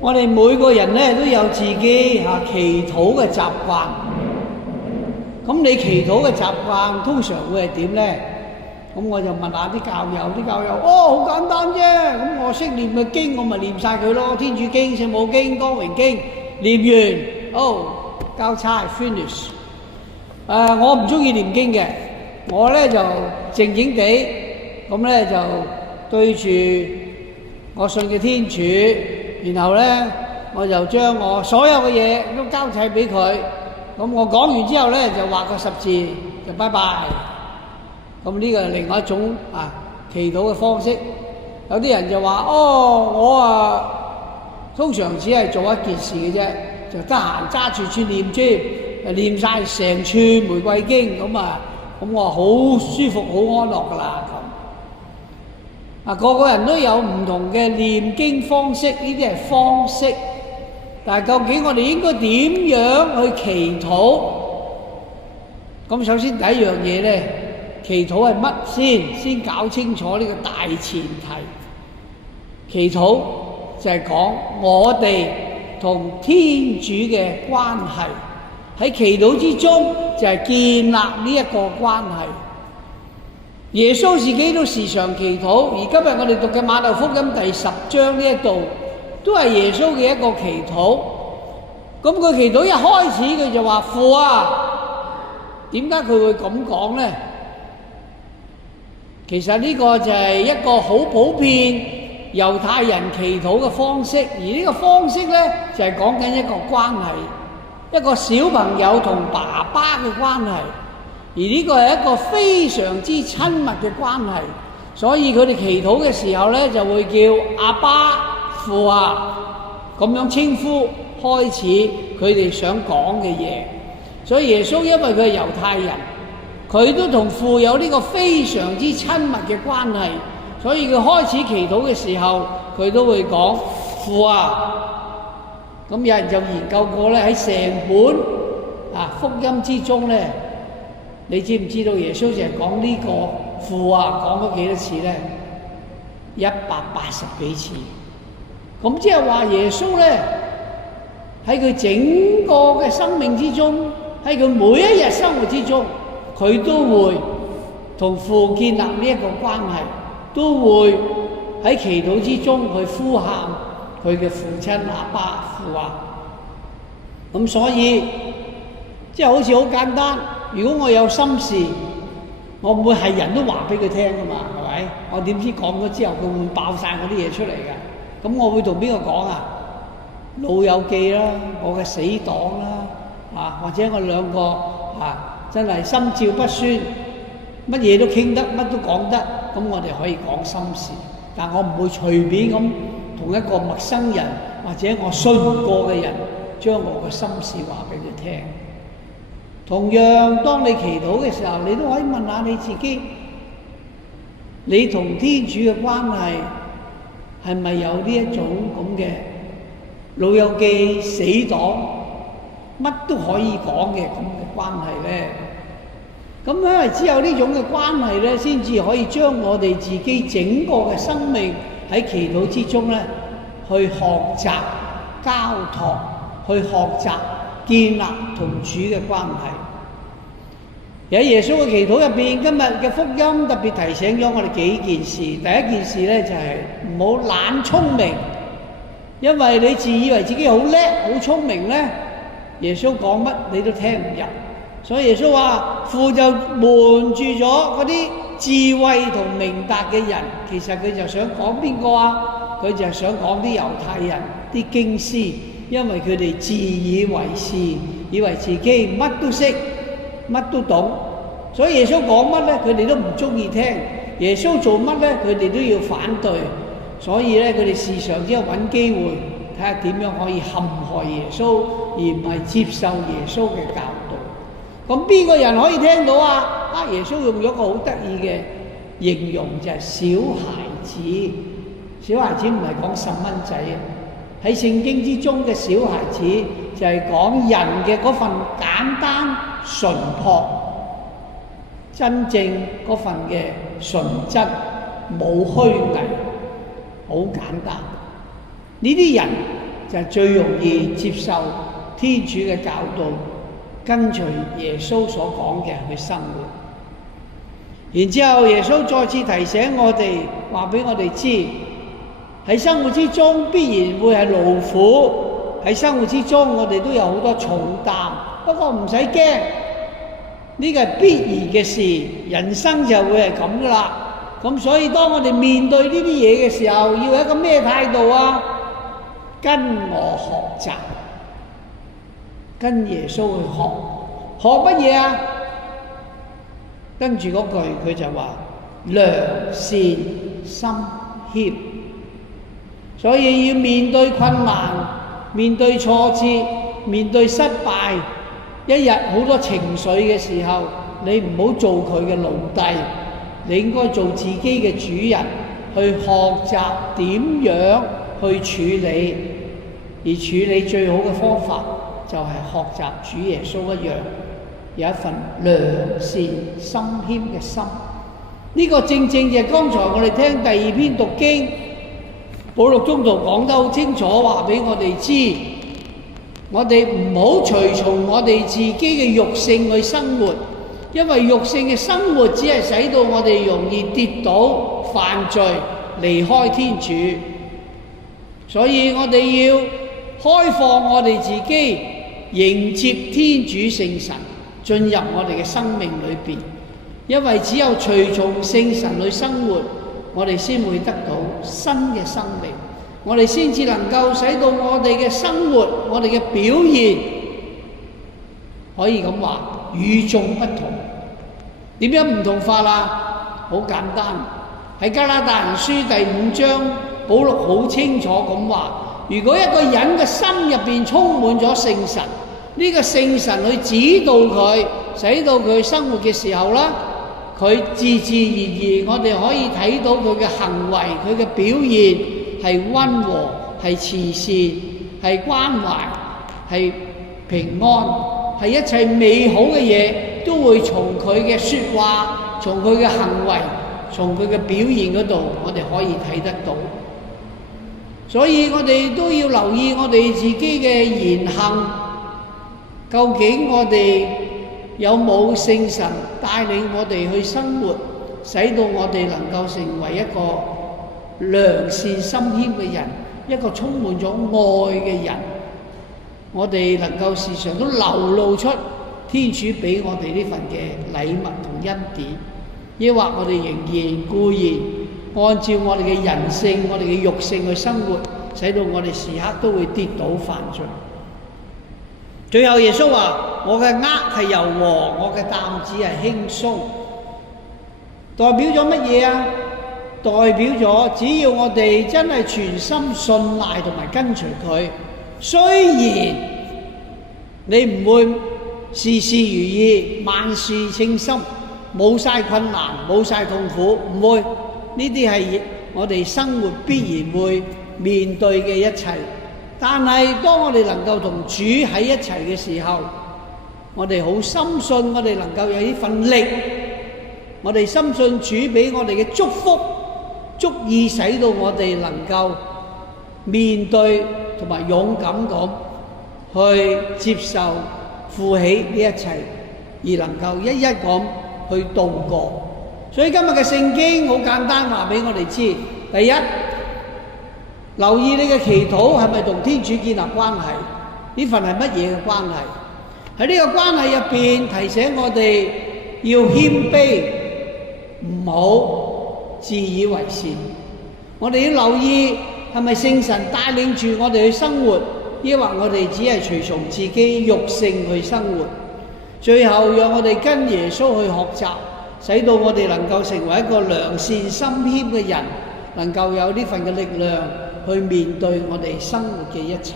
我哋每個人咧都有自己祈禱嘅習慣。咁你祈禱嘅習慣通常會係點咧？咁我就問下啲教友，好簡單啫。咁我識念嘅經，我咪念晒佢咯。天主經、聖母經、光榮經，念完，交差 finish。我唔中意念經嘅，我咧就靜靜地，咁咧就對住我信嘅天主，然後咧我就將我所有嘅嘢都交齊俾佢。咁我講完之後咧就畫個十字，就拜拜。咁呢個係另外一種祈禱嘅方式。有啲人就話：我通常只係做一件事嘅啫，就得閒揸住串念珠，念晒成串玫瑰經，咁我好舒服、好安樂噶啦咁。個個人都有唔同嘅念經方式，呢啲係方式。但係究竟我哋應該點樣去祈禱？咁首先第一樣嘢咧，祈禱係乜先搞清楚呢個大前提。祈禱就係講我哋同天主嘅關係，喺祈禱之中就係建立呢一個關係。耶穌自己都時常祈禱，而今日我哋讀嘅馬竇福音第10章呢一度都係耶穌嘅一個祈禱。咁佢祈禱一開始佢就話：父啊，點解佢會咁講呢？其實呢個就係一個好普遍猶太人祈禱嘅方式，而呢個方式呢，就係講緊一個關係，一個小朋友同爸爸嘅關係，而呢個係一個非常之親密嘅關係，所以佢哋祈禱嘅時候呢，就會叫阿爸父啊咁樣稱呼開始佢哋想講嘅嘢。所以耶穌因為佢係猶太人，佢都同父有呢個非常之親密嘅關係，所以佢開始祈禱嘅時候，佢都會講父啊。咁有人就研究過咧，喺成本福音之中咧，你知唔知道耶穌就係講呢個父啊講咗幾多次咧？180幾次。咁即係話耶穌咧喺佢整個嘅生命之中，喺佢每一日生活之中，佢都會同父建立呢一個關係，都會喺祈禱之中去呼喊佢嘅父親阿爸父啊。咁所以即係好似好簡單，如果我有心事，我唔會係人都話俾佢聽噶嘛，係咪？我點知講咗之後佢會爆晒我啲嘢出嚟㗎？咁我會同邊個講啊？老友記啦，我嘅死黨啦，或者我兩個真係心照不宣，乜嘢都傾得，乜都講得，咁我哋可以講心事。但我唔會隨便咁同一個陌生人或者我信唔過嘅人將我嘅心事話俾佢聽。同樣，當你祈禱嘅時候，你都可以問下你自己，你同天主嘅關係係咪有呢一種咁嘅老友記、死黨，乜都可以講嘅咁嘅關係呢？咁因為只有呢種嘅關係呢，先至可以將我哋自己整個嘅生命喺祈禱之中呢，去學習交託，去學習建立同主嘅關係。喺耶穌嘅祈禱入邊，今日嘅福音特別提醒咗我哋幾件事。第一件事呢，就係唔好懶聰明，因為你自以為自己好叻、好聰明呢，耶穌講乜你都聽唔入。所以耶穌話：父就瞞住咗嗰啲智慧同明達嘅人。其實佢就想講邊個啊？佢就係想講啲猶太人、啲經師，因為佢哋自以為是，以為自己乜都識、乜都懂。所以耶穌講乜呢？佢哋都唔中意聽。耶穌做乜呢？佢哋都要反對。所以咧，佢哋時常只係揾機會睇下點樣可以陷害耶穌，而唔係接受耶穌嘅教導。咁邊個人可以聽到啊？耶穌用咗個好得意嘅形容，就係小孩子。小孩子唔係講10蚊仔啊，喺聖經之中嘅小孩子就係講人嘅嗰份簡單純樸，真正嗰份嘅純真，冇虛偽，好簡單。呢啲人就係最容易接受天主嘅教導，跟隨耶穌所講嘅去生活。然之後耶穌再次提醒我哋，話俾我哋知，喺生活之中必然會係勞苦，喺生活之中我哋都有好多重擔，不過唔使驚，呢個係必然嘅事，人生就會係咁噶啦。咁所以當我哋面對呢啲嘢嘅時候，要有一個咩態度啊？跟我學習，跟耶穌去學乜嘢啊？跟住嗰句佢就話良善心謙，所以要面對困難，面對挫折，面對失敗，一日好多情緒嘅時候，你唔好做佢嘅奴隸，你應該做自己嘅主人，去學習點樣去處理，而處理最好嘅方法就係學習主耶穌一樣，有一份良善心謙嘅心。呢個正正就係剛才我哋聽第二篇讀經，保祿宗徒講得好清楚，話俾我哋知，我哋唔好隨從我哋自己嘅肉性去生活，因為肉性嘅生活只係使到我哋容易跌倒、犯罪、離開天主。所以我哋要開放我哋自己，迎接天主聖神進入我哋嘅生命裏邊，因為只有隨從聖神去生活，我哋先會得到新嘅生命，我哋先至能夠使到我哋嘅生活，我哋嘅表現可以咁話與眾不同。點樣唔同法啊？好簡單，喺加拉達人書第5章，保祿好清楚咁話，如果一個人嘅心入邊充滿咗聖神，呢個聖神去指導佢，使到佢生活嘅時候啦，佢自自然然我哋可以睇到佢嘅行為，佢嘅表現係溫和，係慈善，係關懷，係平安，係一切美好嘅嘢都會從佢嘅說話，從佢嘅行為，從佢嘅表現嗰度，我哋可以睇得到。所以我哋都要留意我哋自己嘅言行，究竟我哋有冇聖神帶領我哋去生活，使到我哋能夠成為一個良善心謙嘅人，一個充滿咗愛嘅人。我哋能夠時常都流露出天主俾我哋呢份嘅禮物同恩典，抑或我哋仍然固然按照我哋嘅人性、我哋嘅肉性去生活，使到我哋時刻都會跌倒犯罪。最後耶穌話：我嘅軛係柔和，我嘅擔子係輕鬆。代表咗乜嘢啊？代表咗只要我哋真係全心信賴同埋跟隨佢，雖然你唔會事事如意、萬事稱心、冇晒困難、冇晒痛苦，唔會。呢啲係我哋生活必然會面對嘅一切。但係當我哋能夠同主喺一齊嘅時候，我哋好深信我哋能夠有呢份力，我哋深信主俾我哋嘅祝福，足以使到我哋能夠面對同埋勇敢咁去接受負起呢一切，而能夠一一咁去度過。所以今日嘅聖經好簡單，話俾我哋知，第一，留意你嘅祈禱係咪同天主建立關係？呢份係乜嘢嘅關係？喺呢個關係入邊提醒我哋要謙卑，唔好自以為善。我哋要留意係咪聖神帶領住我哋去生活，抑或我哋只係隨從自己肉性去生活。最後讓我哋跟耶穌去學習，使到我哋能夠成為一個良善心謙嘅人，能夠有呢份嘅力量去面對我哋生活嘅一切。